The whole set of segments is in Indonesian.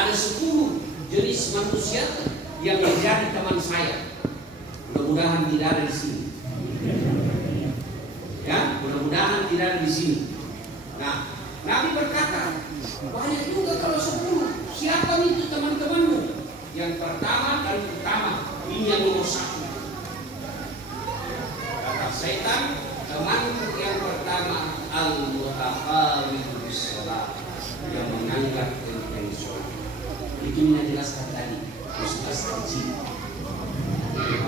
ada 10 jenis manusia yang menjadi teman saya. Mudah-mudahan tidak ada di sini. Ya, mudah-mudahan tidak ada di sini. Nah, Nabi berkata, banyak juga kalau 10. Siapa itu teman-temanmu? Yang pertama dan utama, ini yang nomor 1. Kata setan, temanku yang pertama al-mutafawwidu bis-shalah, yang menganggap enteng sholat. Itu yang jelaskan tadi, Ustaz Haji.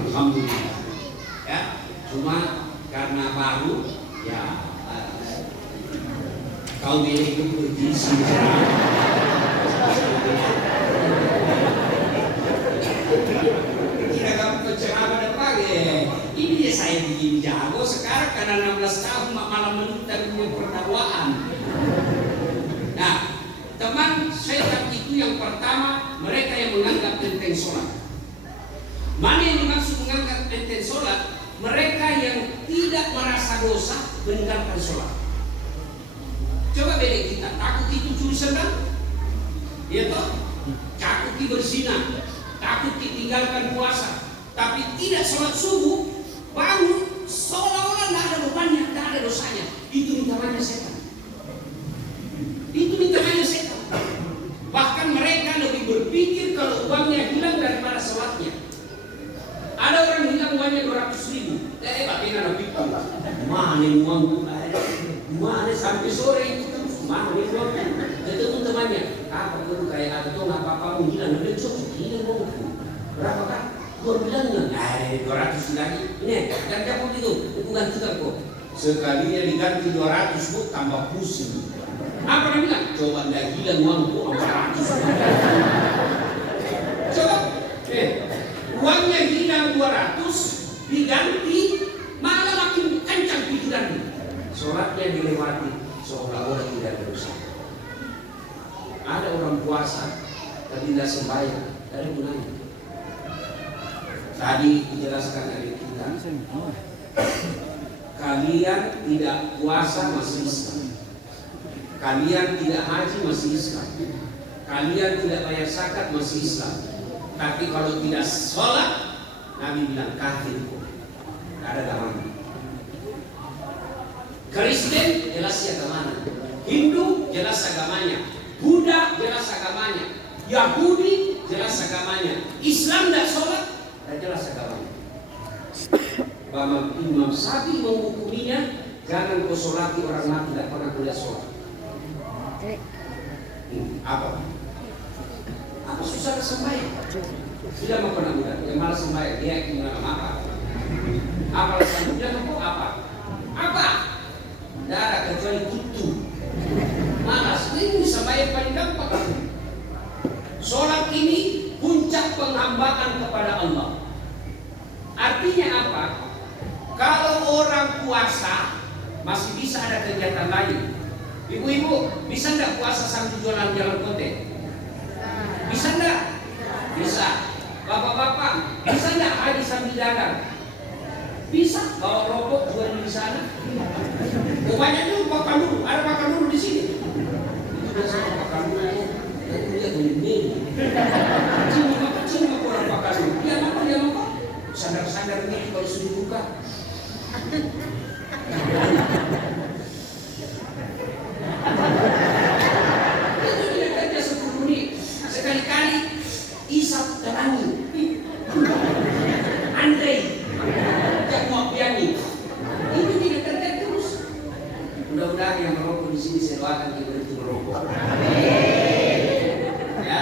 Alhamdulillah. Ya, cuma karena baru, ya kau boleh itu pergi sini. Tidak kamu penceramah dan pagi. Ini dia saya bikin jago sekarang karena 16 tahun malam menuntut punya perdakwaan. Nah, teman setan itu yang pertama, mereka yang menganggap enteng sholat. Mana yang dimaksud menganggap enteng sholat? Mereka yang tidak merasa dosa meninggalkan sholat. Coba beda kita, takut itu curi sedang, ya toh? Takut berzina, takut ditinggalkan puasa, tapi tidak sholat subuh, bangun seolah-olah tidak ada bebannya, tidak ada dosanya. Itu namanya setan. Itu namanya setan. Bahkan mereka lebih berpikir kalau uangnya hilang daripada sholatnya. Ada orang hilang uangnya 200.000. Bagaimana ada pikir? Mana uangku? Mana sampai sore itu terus? Mana uangnya? Jadi temannya, apa perlu kayak atau nggak apa-apa hilang? Udah cukup hilang uangku. Berapa kan? Gua bilangnya, 200 lagi. Ini, kan kamu itu bukan kita kok. Sekalinya diganti 200 bu, tambah pusing. Apa dia bilang? Coba nggak hilang uangku 400. Coba, uangnya hilang 200, diganti malah makin kencang pikirannya. Sholatnya dilewati seolah-olah tidak ada dosa. Ada orang puasa tapi tidak sembahyang, dari gunanya. Tadi dijelaskan dari kita, kalian tidak puasa masih Islam, kalian tidak haji masih Islam, kalian tidak bayar zakat masih Islam. Tapi kalau tidak sholat, Nabi bilang kafir, tidak ada agamanya. Kristen jelas agamanya, Hindu jelas agamanya, Buddha jelas agamanya, Yahudi jelas agamanya, Islam tidak sholat, tidak jelas agamanya. Bahwa Imam Syafi'i menghukuminya, jangan kau sholati orang mati tidak pernah kuliah sholat. Apa? Apa susah sembahyang? Tidak mau pernah mudah, yang malas sembahyang dia gimana apa? Apa alasan dia mau apa? Apa? Tidak ada kecuali kutu. Malas, ini sembahyang paling gampang. Sholat ini puncak penghambaan kepada Allah. Artinya apa? Kalau orang puasa masih bisa ada kegiatan lain. Ibu-ibu bisa nggak puasa sambil jualan jalan kote? Bisa nggak? Bisa. Bapak-bapak bisa nggak haji sambil dagang? Bisa. Bawa rokok jual di sana. Banyak juga pakan dulu. Ada pakan dulu di sini. Itu biasa pakan dulu. Lihat ini. Cuma kurang pakan dulu. Dia mau. Sandar-sandar ini kalau sudah buka. Itu dia kerja 10 menit. Sekali-kali isap terangi. Andre jak mau piani. Itu tidak kerja terus. Mudah-mudahan yang merokok di sini saya doakan dia berhenti merokok. Ya.